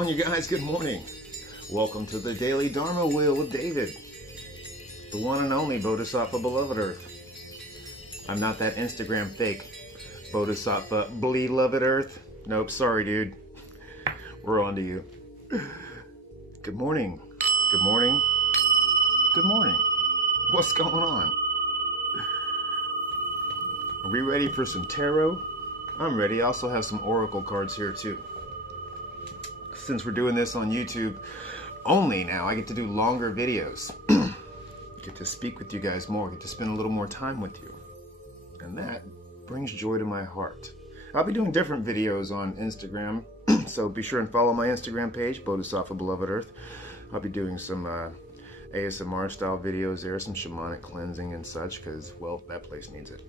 on, you guys? Good morning. Welcome to the Daily Dharma Wheel with David, the one and only Bodhisattva Beloved Earth. I'm not that Instagram fake Bodhisattva Beloved Earth. Nope, sorry, dude. We're on to you. Good morning. Good morning. Good morning. What's going on? Are we ready for some tarot? I'm ready. I also have some oracle cards here too. Since we're doing this on YouTube only now, I get to do longer videos. Get to speak with you guys more, get to spend a little more time with you. And that brings joy to my heart. I'll be doing different videos on Instagram, so be sure and follow my Instagram page, Bodhisattva Beloved Earth. I'll be doing some ASMR style videos there, some shamanic cleansing and such, because, well, that place needs it.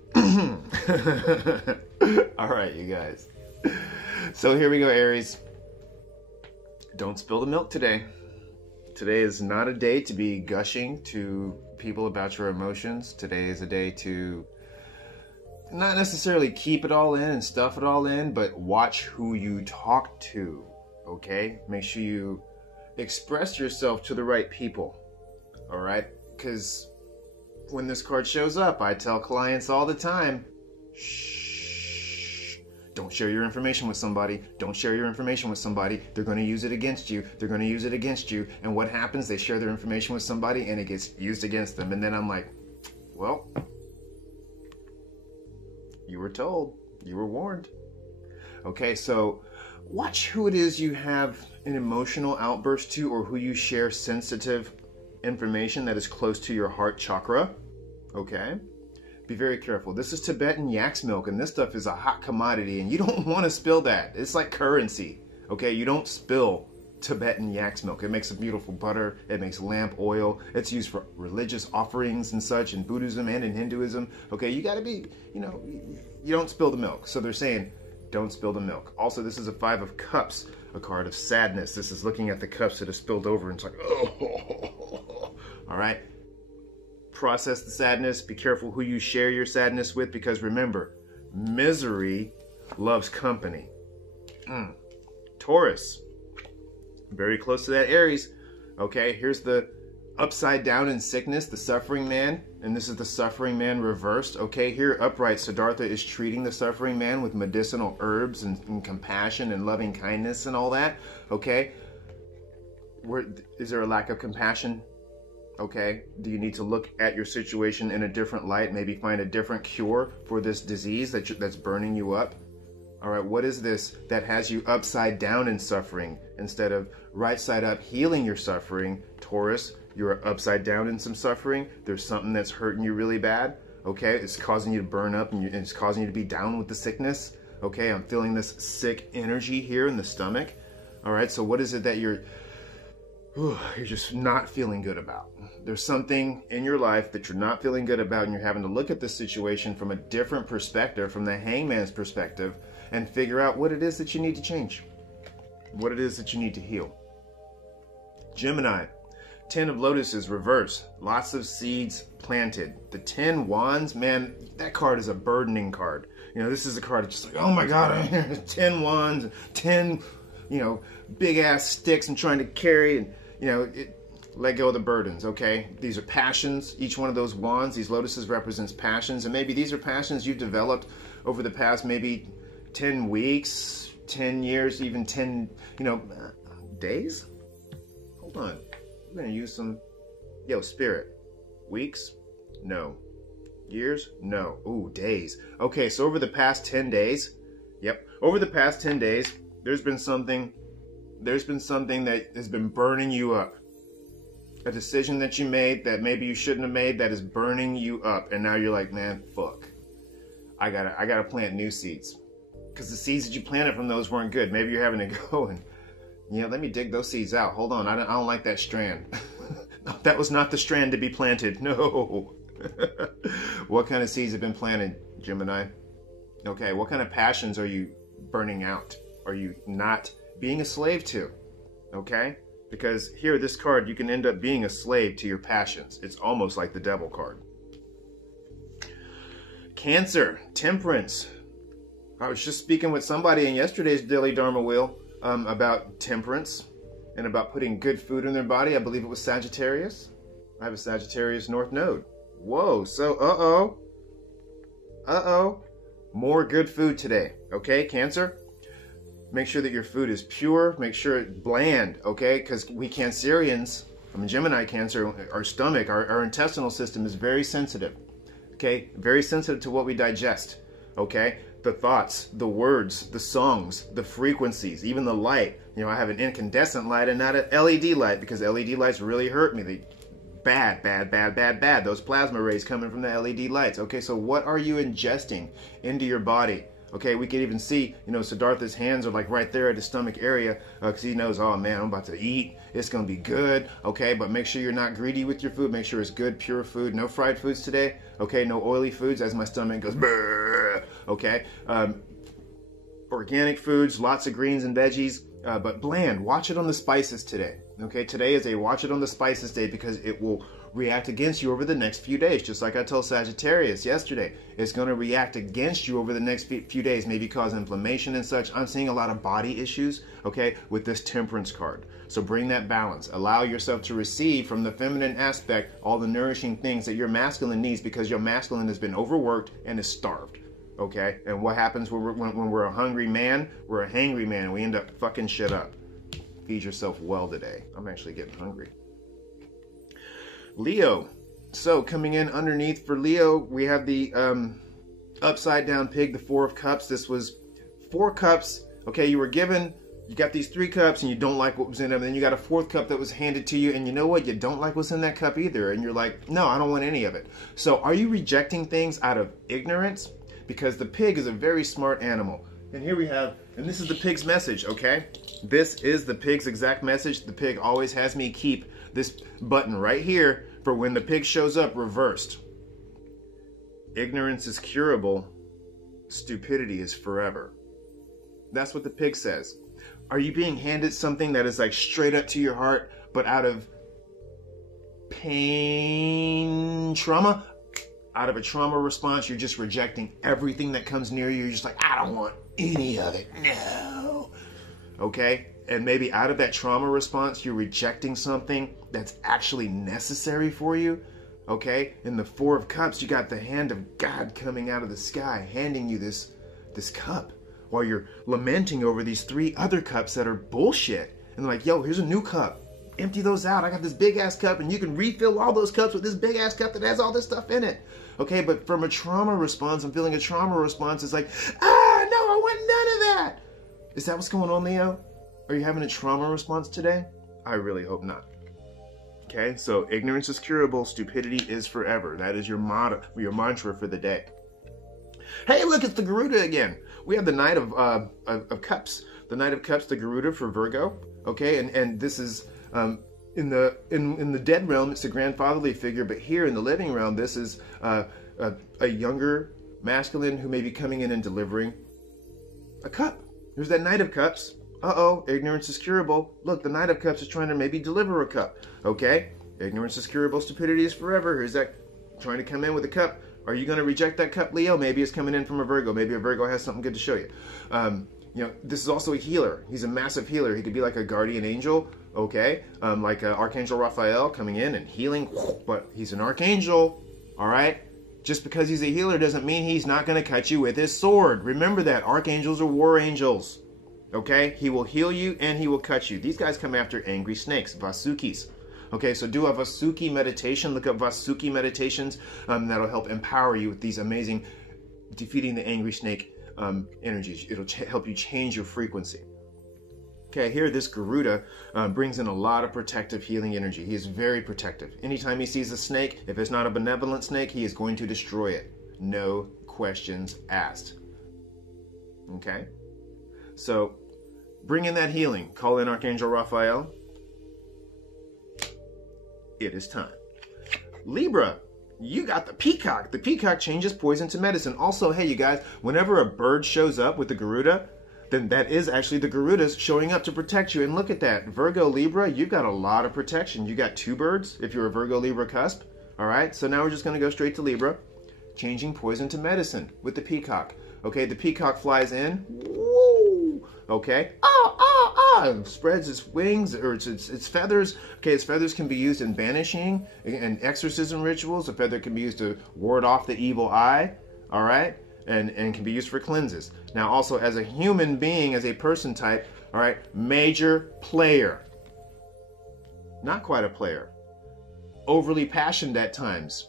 All right, you guys. So here we go, Aries. Don't spill the milk today. Today is not a day to be gushing to people about your emotions. Today is a day to not necessarily keep it all in and stuff it all in, but watch who you talk to, okay? Make sure you express yourself to the right people, all right? Because when this card shows up, I tell clients all the time, shh. Don't share your information with somebody. Don't share your information with somebody. They're going to use it against you. They're going to use it against you. And what happens? They share their information with somebody and it gets used against them. And then I'm like, well, you were told. You were warned. Okay, so watch who it is you have an emotional outburst to, or who you share sensitive information that is close to your heart chakra. Okay? Be very careful. This is Tibetan yak's milk, and this stuff is a hot commodity, and you don't want to spill that. It's like currency, okay? You don't spill Tibetan yak's milk. It makes a beautiful butter. It makes lamp oil. It's used for religious offerings and such in Buddhism and in Hinduism. Okay, you got to be, you don't spill the milk. So they're saying, don't spill the milk. Also, this is a 5 of Cups, a card of sadness. This is looking at the cups that have spilled over, and it's like, oh, all right? Process the sadness. Be careful who you share your sadness with, because remember, misery loves company. Taurus, very close to that Aries. Okay, here's the upside down in sickness, the suffering man, and this is the suffering man reversed. Okay, here upright, Siddhartha is treating the suffering man with medicinal herbs and compassion and loving kindness and all that. Okay, is there a lack of compassion? Okay, do you need to look at your situation in a different light, maybe find a different cure for this disease that's burning you up? All right, what is this that has you upside down in suffering instead of right side up healing your suffering? Taurus, you're upside down in some suffering. There's something that's hurting you really bad. Okay, it's causing you to burn up and it's causing you to be down with the sickness. Okay, I'm feeling this sick energy here in the stomach. All right, so what is it that you're just not feeling good about? There's something in your life that you're not feeling good about, and you're having to look at the situation from a different perspective, from the hangman's perspective, and figure out what it is that you need to change, what it is that you need to heal. Gemini, 10 of Lotuses reverse, lots of seeds planted. The 10 Wands, man, that card is a burdening card. This is a card that's just like, oh my God, 10 Wands, 10, big ass sticks I'm trying to carry, and let go of the burdens, okay? These are passions. Each one of those wands, these lotuses, represents passions. And maybe these are passions you've developed over the past maybe 10 weeks, 10 years, even 10, days? Hold on. I'm going to use some, spirit. Weeks? No. Years? No. Ooh, days. Okay, so over the past 10 days, over the past 10 days, there's been something that has been burning you up. A decision that you made that maybe you shouldn't have made that is burning you up. And now you're like, man, fuck. I gotta plant new seeds. Because the seeds that you planted from those weren't good. Maybe you're having to go and, let me dig those seeds out. Hold on, I don't like that strand. That was not the strand to be planted. No. What kind of seeds have been planted, Gemini? Okay, what kind of passions are you burning out? Are you not being a slave to? Okay? Because here, this card, you can end up being a slave to your passions. It's almost like the devil card. Cancer, temperance. I was just speaking with somebody in yesterday's Daily Dharma Wheel about temperance and about putting good food in their body. I believe it was Sagittarius. I have a Sagittarius North Node. Whoa, so more good food today, okay, Cancer? Make sure that your food is pure, make sure it's bland, okay, because we Cancerians, I'm a Gemini Cancer, our stomach, our intestinal system is very sensitive, okay, very sensitive to what we digest, okay, the thoughts, the words, the songs, the frequencies, even the light. You know, I have an incandescent light and not an LED light because LED lights really hurt me. They bad. Those plasma rays coming from the LED lights. Okay, so what are you ingesting into your body? Okay, we can even see, you know, Siddhartha's hands are like right there at his stomach area because he knows, oh man, I'm about to eat. It's going to be good. Okay, but make sure you're not greedy with your food. Make sure it's good, pure food. No fried foods today. Okay, no oily foods as my stomach goes, brrr. Okay, organic foods, lots of greens and veggies, but bland. Watch it on the spices today. Okay, today is a watch it on the spices day because it will react against you over the next few days. Just like I told Sagittarius yesterday, it's going to react against you over the next few days, maybe cause inflammation and such. I'm seeing a lot of body issues, okay, with this temperance card. So bring that balance. Allow yourself to receive from the feminine aspect all the nourishing things that your masculine needs because your masculine has been overworked and is starved. Okay, and what happens when we're a hungry man? We're a hangry man and we end up fucking shit up. Feed yourself well today. I'm actually getting hungry. Leo. So coming in underneath for Leo, we have the upside down pig, the 4 of cups. This was 4 cups. Okay, you got these 3 cups and you don't like what was in them. And then you got a 4th cup that was handed to you and you know what? You don't like what's in that cup either. And you're like, no, I don't want any of it. So are you rejecting things out of ignorance? Because the pig is a very smart animal. And here we have, and this is the pig's message, okay? This is the pig's exact message. The pig always has me keep this button right here for when the pig shows up reversed. Ignorance is curable. Stupidity is forever. That's what the pig says. Are you being handed something that is like straight up to your heart, but out of pain, trauma? Out of a trauma response, you're just rejecting everything that comes near you. You're just like, I don't want any of it. No. Okay? And maybe out of that trauma response, you're rejecting something that's actually necessary for you. Okay? In the 4 of cups, you got the hand of God coming out of the sky, handing you this cup while you're lamenting over these 3 other cups that are bullshit. And they're like, yo, here's a new cup. Empty those out. I got this big ass cup and you can refill all those cups with this big ass cup that has all this stuff in it. Okay, but from a trauma response, I'm feeling a trauma response is like, no, I want none of that. Is that what's going on, Leo? Are you having a trauma response today? I really hope not. Okay, so ignorance is curable, stupidity is forever. That is your motto, your mantra for the day. Hey, look, it's the Garuda again. We have the Knight of Cups. The Knight of Cups, the Garuda for Virgo. Okay, and this is in the dead realm, it's a grandfatherly figure, but here in the living realm, this is a younger masculine who may be coming in and delivering a cup. There's that Knight of Cups. Uh-oh, ignorance is curable. Look, the Knight of Cups is trying to maybe deliver a cup. Okay, ignorance is curable, stupidity is forever. Here's that trying to come in with a cup. Are you going to reject that cup, Leo? Maybe it's coming in from a Virgo. Maybe a Virgo has something good to show you. You know, this is also a healer. He's a massive healer. He could be like a guardian angel, okay? Like Archangel Raphael coming in and healing, but he's an archangel, all right? Just because he's a healer doesn't mean he's not going to cut you with his sword. Remember that. Archangels are war angels, okay? He will heal you and he will cut you. These guys come after angry snakes, Vasukis. Okay, so do a Vasuki meditation. Look up Vasuki meditations. That'll help empower you with these amazing defeating the angry snake energies. It'll help you change your frequency. Okay, here this Garuda brings in a lot of protective healing energy. He is very protective. Anytime he sees a snake, if it's not a benevolent snake, he is going to destroy it. No questions asked. Okay? So, bring in that healing. Call in Archangel Raphael. It is time. Libra, you got the peacock. The peacock changes poison to medicine. Also, hey, you guys, whenever a bird shows up with the Garuda, then that is actually the Garudas showing up to protect you. And look at that. Virgo, Libra, you've got a lot of protection. You got 2 birds if you're a Virgo, Libra cusp. All right, so now we're just going to go straight to Libra. Changing poison to medicine with the peacock. Okay, the peacock flies in. Woo! Okay. Oh, oh, and spreads its wings or its feathers. Okay, its feathers can be used in banishing and exorcism rituals. A feather can be used to ward off the evil eye. All right, and can be used for cleanses. Now, also as a human being, as a person type, all right, major player. Not quite a player. Overly passionate at times.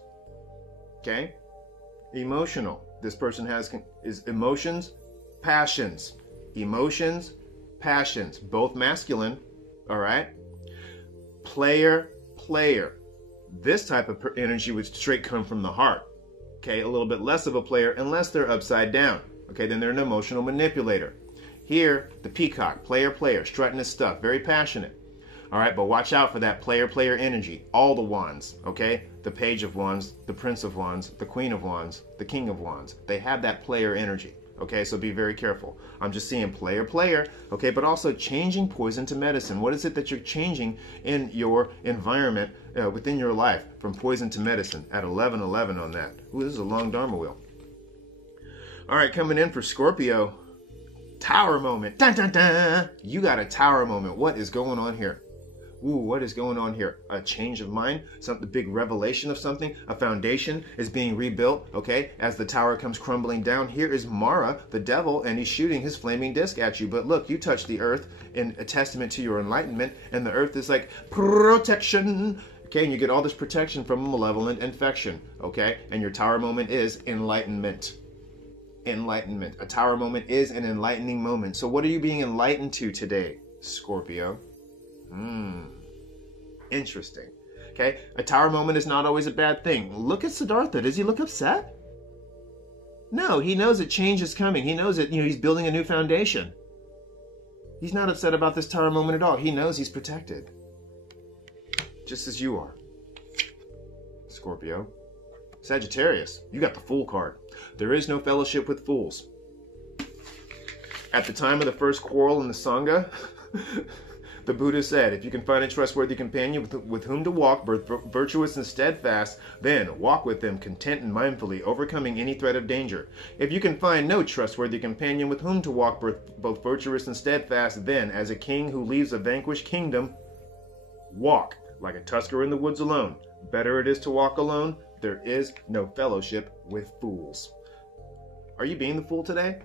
Okay, emotional. This person is emotions, passions. Emotions, passions, both masculine, all right? Player. This type of energy would straight come from the heart, okay? A little bit less of a player unless they're upside down, okay? Then they're an emotional manipulator. Here, the peacock, player, strutting his stuff, very passionate, all right? But watch out for that player energy. All the wands, okay? The page of wands, the prince of wands, the queen of wands, the king of wands. They have that player energy. Okay, so be very careful. I'm just seeing player, okay, but also changing poison to medicine. What is it that you're changing in your environment within your life from poison to medicine at 11:11 on that? Ooh, this is a long Dharma wheel. All right, coming in for Scorpio, tower moment. Dun, dun, dun. You got a tower moment. What is going on here? Ooh, what is going on here? A change of mind, something, big revelation of something, a foundation is being rebuilt, okay? As the tower comes crumbling down, here is Mara, the devil, and he's shooting his flaming disc at you. But look, you touch the earth in a testament to your enlightenment, and the earth is like protection, okay? And you get all this protection from a malevolent infection, okay? And your tower moment is enlightenment. Enlightenment. A tower moment is an enlightening moment. So what are you being enlightened to today, Scorpio? Interesting. Okay, a tower moment is not always a bad thing. Look at Siddhartha. Does he look upset? No, he knows that change is coming. He knows that, he's building a new foundation. He's not upset about this tower moment at all. He knows he's protected. Just as you are. Scorpio. Sagittarius, you got the Fool card. There is no fellowship with fools. At the time of the first quarrel in the Sangha, the Buddha said, if you can find a trustworthy companion with whom to walk, virtuous and steadfast, then walk with them content and mindfully, overcoming any threat of danger. If you can find no trustworthy companion with whom to walk, both virtuous and steadfast, then, as a king who leaves a vanquished kingdom, walk like a tusker in the woods alone. Better it is to walk alone. There is no fellowship with fools. Are you being the fool today?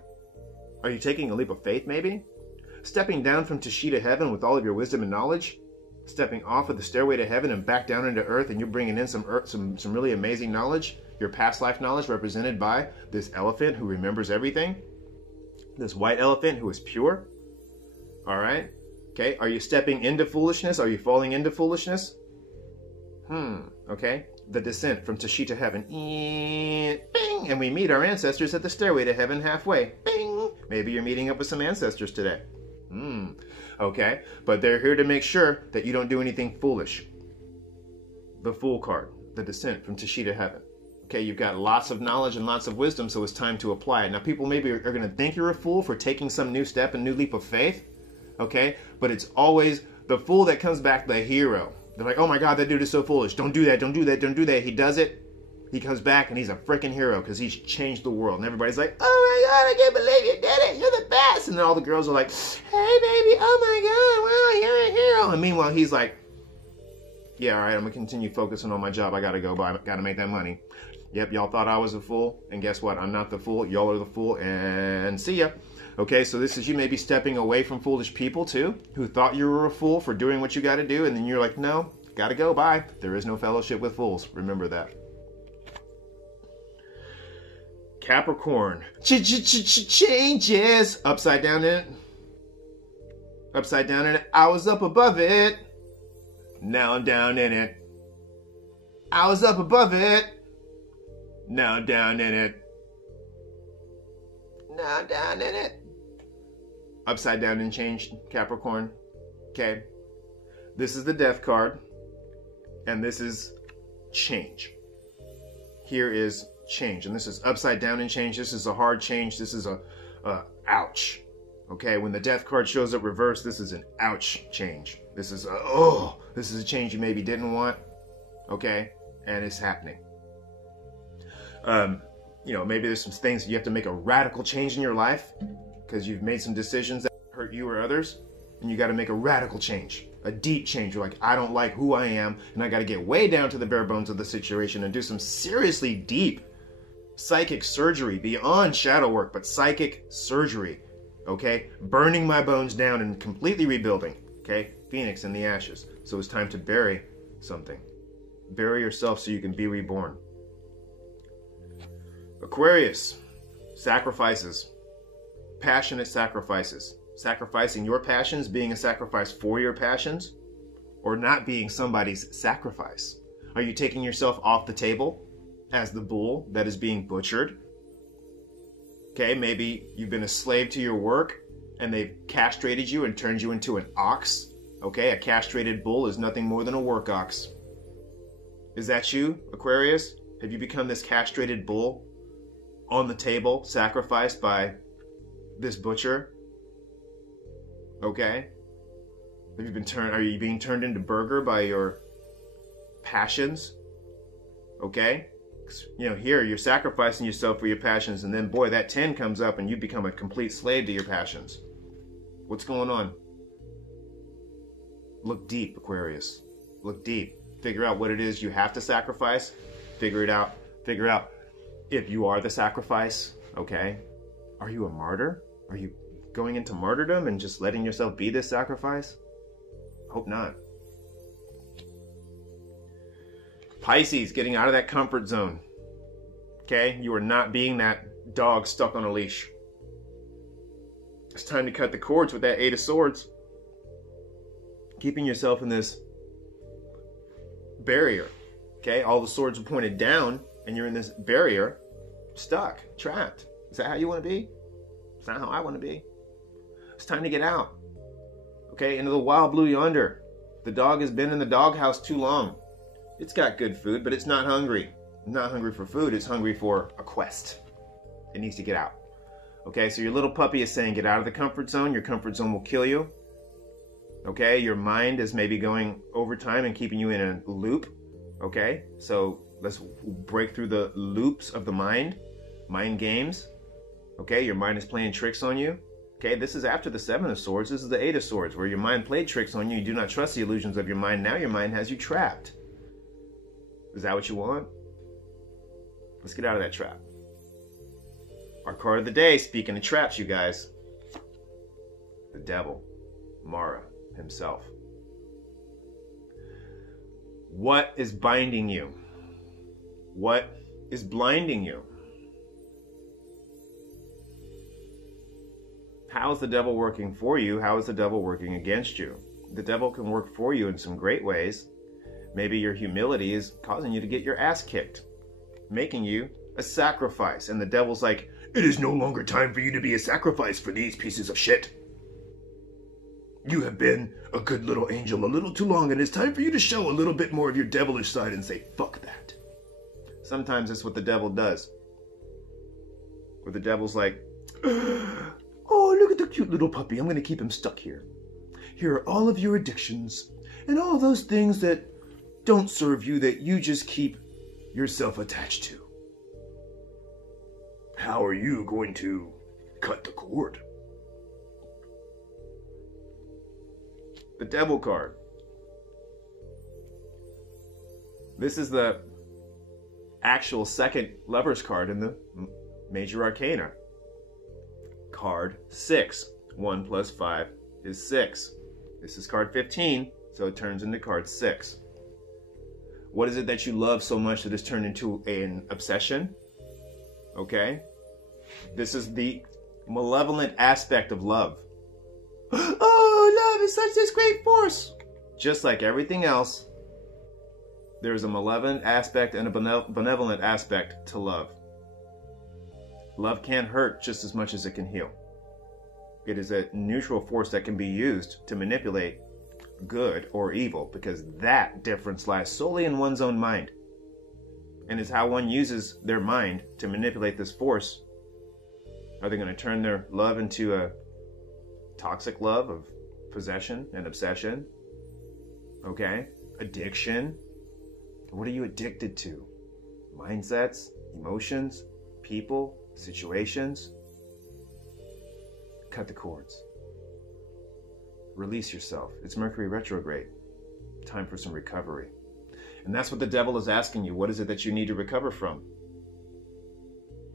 Are you taking a leap of faith, maybe? Stepping down from Tashi to heaven with all of your wisdom and knowledge? Stepping off of the stairway to heaven and back down into earth, and you're bringing in some really amazing knowledge? Your past life knowledge represented by this elephant who remembers everything? This white elephant who is pure? All right? Okay, are you stepping into foolishness? Are you falling into foolishness? Okay. The descent from Tashi to heaven. Bing! And we meet our ancestors at the stairway to heaven halfway. Bing! Maybe you're meeting up with some ancestors today. Okay, but they're here to make sure that you don't do anything foolish. The Fool card, the descent from Tashi to heaven. Okay, you've got lots of knowledge and lots of wisdom, so it's time to apply it. Now, people maybe are going to think you're a fool for taking some new step, a new leap of faith. Okay, but it's always the fool that comes back the hero. They're like, oh my God, that dude is so foolish. Don't do that, don't do that, don't do that. He does it. He comes back and he's a freaking hero because he's changed the world. And everybody's like, oh my God, I can't believe you did it. You're the best. And then all the girls are like, hey, baby, oh my God, wow, you're a hero. And meanwhile, he's like, yeah, all right, I'm going to continue focusing on my job. I got to go, but I got to make that money. Yep, y'all thought I was a fool. And guess what? I'm not the fool. Y'all are the fool. And see ya. Okay, so this is you maybe stepping away from foolish people too, who thought you were a fool for doing what you got to do. And then you're like, no, got to go. Bye. There is no fellowship with fools. Remember that. Capricorn. Changes. Upside down in it. Upside down in it. I was up above it. Now I'm down in it. I was up above it. Now I'm down in it. Now I'm down in it. Upside down and changed, Capricorn. Okay. This is the Death card. And this is change. Here is change. And this is upside down and change. This is a hard change. This is a ouch. Okay. When the Death card shows up reversed, this is an ouch change. This is this is a change you maybe didn't want. Okay. And it's happening. Maybe there's some things you have to make a radical change in your life because you've made some decisions that hurt you or others. and you got to make a radical change, a deep change. You're like, I don't like who I am, and I got to get way down to the bare bones of the situation and do some seriously deep psychic surgery beyond shadow work, but psychic surgery. Okay, burning my bones down and completely rebuilding. Okay, phoenix in the ashes. So it's time to bury something. Bury yourself so you can be reborn. Aquarius, sacrifices, passionate sacrifices. Sacrificing your passions, being a sacrifice for your passions, or not being somebody's sacrifice. Are you taking yourself off the table as the bull that is being butchered? Okay, maybe you've been a slave to your work and they've castrated you and turned you into an ox. Okay, a castrated bull is nothing more than a work ox. Is that you, Aquarius? Have you become this castrated bull on the table, sacrificed by this butcher? Okay. Have you been are you being turned into burger by your passions? Okay. You know, here you're sacrificing yourself for your passions, and then boy, that 10 comes up and you become a complete slave to your passions. What's going on? Look deep, Aquarius. Look deep. Figure out what it is you have to sacrifice. Figure it out. Figure out if you are the sacrifice. Okay. Are you a martyr? Are you going into martyrdom and just letting yourself be this sacrifice? Hope not. Pisces, getting out of that comfort zone. Okay? You are not being that dog stuck on a leash. It's time to cut the cords with that 8 of Swords. Keeping yourself in this barrier. Okay? All the swords are pointed down and you're in this barrier, stuck, trapped. Is that how you want to be? It's not how I want to be. It's time to get out. Okay? Into the wild blue yonder. The dog has been in the doghouse too long. It's got good food, but it's not hungry. It's not hungry for food. It's hungry for a quest. It needs to get out. Okay, so your little puppy is saying, get out of the comfort zone. Your comfort zone will kill you. Okay, your mind is maybe going over time and keeping you in a loop. Okay, so let's break through the loops of the mind. Mind games. Okay, your mind is playing tricks on you. Okay, this is after the 7 of Swords. This is the 8 of Swords, where your mind played tricks on you. You do not trust the illusions of your mind. Now your mind has you trapped. Is that what you want? Let's get out of that trap. Our card of the day, speaking of traps, you guys. The devil, Mara himself. What is binding you? What is blinding you? How is the devil working for you? How is the devil working against you? The devil can work for you in some great ways. Maybe your humility is causing you to get your ass kicked, making you a sacrifice. And the devil's like, it is no longer time for you to be a sacrifice for these pieces of shit. You have been a good little angel a little too long, and it's time for you to show a little bit more of your devilish side and say, fuck that. Sometimes that's what the devil does. Where the devil's like, oh, look at the cute little puppy. I'm going to keep him stuck here. Here are all of your addictions and all those things that don't serve you, that you just keep yourself attached to. How are you going to cut the cord? The Devil card. This is the actual second Lover's card in the Major Arcana. Card 6. 1 plus 5 is 6. This is card 15, so it turns into card 6. What is it that you love so much that it's turned into an obsession? Okay? This is the malevolent aspect of love. Oh, love is such this great force. Just like everything else, there's a malevolent aspect and a benevolent aspect to love. Love can't hurt just as much as it can heal. It is a neutral force that can be used to manipulate good or evil, because that difference lies solely in one's own mind, and is how one uses their mind to manipulate this force. Are they going to turn their love into a toxic love of possession and obsession? Okay? Addiction. What are you addicted to? Mindsets, emotions, people, situations. Cut the cords. Release yourself. It's Mercury retrograde. Time for some recovery. And that's what the devil is asking you. What is it that you need to recover from?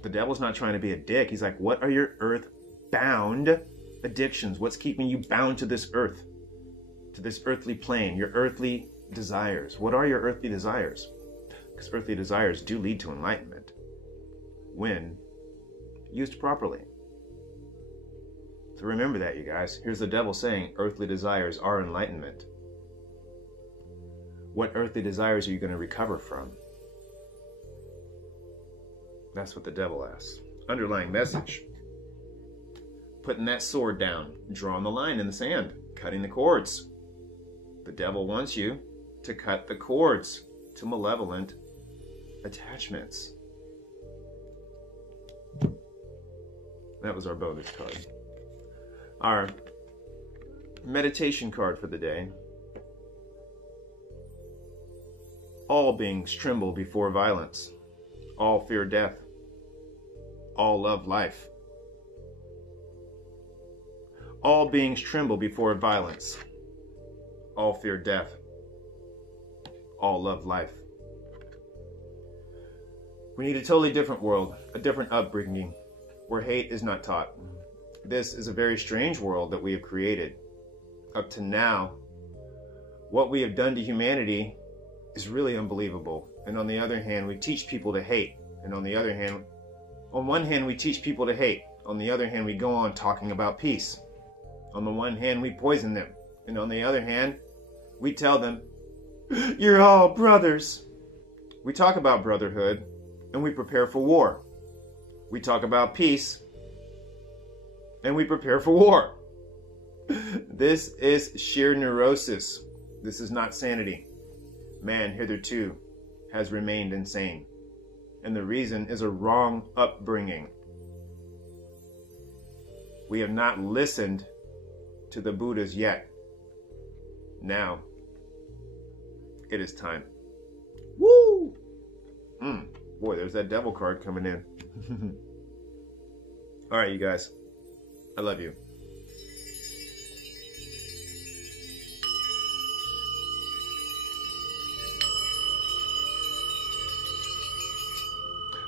The devil's not trying to be a dick. He's like, what are your earth-bound addictions? What's keeping you bound to this earth, to this earthly plane, your earthly desires? What are your earthly desires? Because earthly desires do lead to enlightenment when used properly. So remember that, you guys. Here's the devil saying earthly desires are enlightenment. What earthly desires are you going to recover from? That's what the devil asks. Underlying message. Putting that sword down, drawing the line in the sand, cutting the cords. The devil wants you to cut the cords to malevolent attachments. That was our bonus card. Our meditation card for the day. All beings tremble before violence. All fear death. All love life. All beings tremble before violence. All fear death. All love life. We need a totally different world, a different upbringing, where hate is not taught. This is a very strange world that we have created. Up to now, what we have done to humanity is really unbelievable. And on the other hand, we teach people to hate. And on the other hand, on one hand, we teach people to hate. On the other hand, we go on talking about peace. On the one hand, we poison them. And on the other hand, we tell them, you're all brothers. We talk about brotherhood and we prepare for war. We talk about peace and we prepare for war. This is sheer neurosis. This is not sanity. Man hitherto has remained insane. And the reason is a wrong upbringing. We have not listened to the Buddhas yet. Now, it is time. Woo! Boy, there's that devil card coming in. All right, you guys. I love you.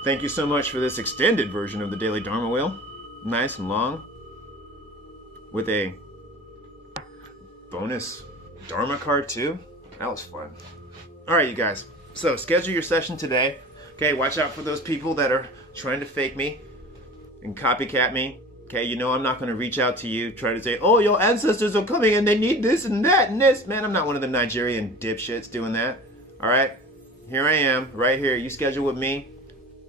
Thank you so much for this extended version of the Daily Dharma Wheel. Nice and long. With a bonus Dharma card too. That was fun. All right, you guys. So schedule your session today. Okay, watch out for those people that are trying to fake me and copycat me. Okay, you know I'm not going to reach out to you, try to say, oh, your ancestors are coming and they need this and that and this. Man, I'm not one of the Nigerian dipshits doing that. All right, here I am, right here. You schedule with me.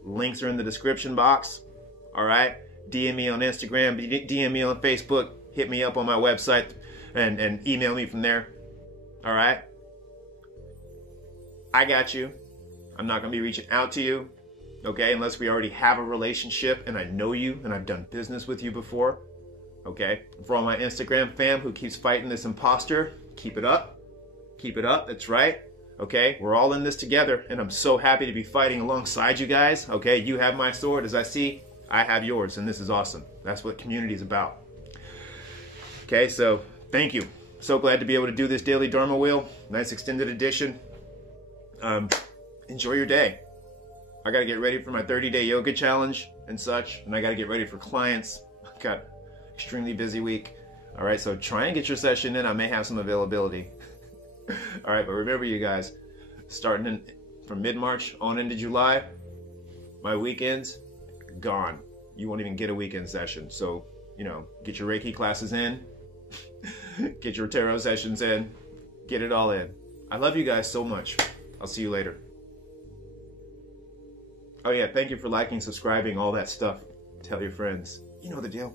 Links are in the description box. All right, DM me on Instagram, DM me on Facebook, hit me up on my website and email me from there. All right, I got you. I'm not going to be reaching out to you, okay, unless we already have a relationship and I know you and I've done business with you before, okay? For all my Instagram fam who keeps fighting this imposter, keep it up. Keep it up, that's right, okay? We're all in this together and I'm so happy to be fighting alongside you guys, okay? You have my sword, as I see, I have yours, and this is awesome. That's what community is about. Okay, so thank you. So glad to be able to do this Daily Dharma Wheel. Nice extended edition. Enjoy your day. I got to get ready for my 30-day yoga challenge and such, and I got to get ready for clients. I've got an extremely busy week. All right, so try and get your session in. I may have some availability. All right, but remember, you guys, starting from mid-March on into July, my weekends, gone. You won't even get a weekend session. So, you know, get your Reiki classes in, get your tarot sessions in, get it all in. I love you guys so much. I'll see you later. Oh yeah, thank you for liking, subscribing, all that stuff. Tell your friends. You know the deal.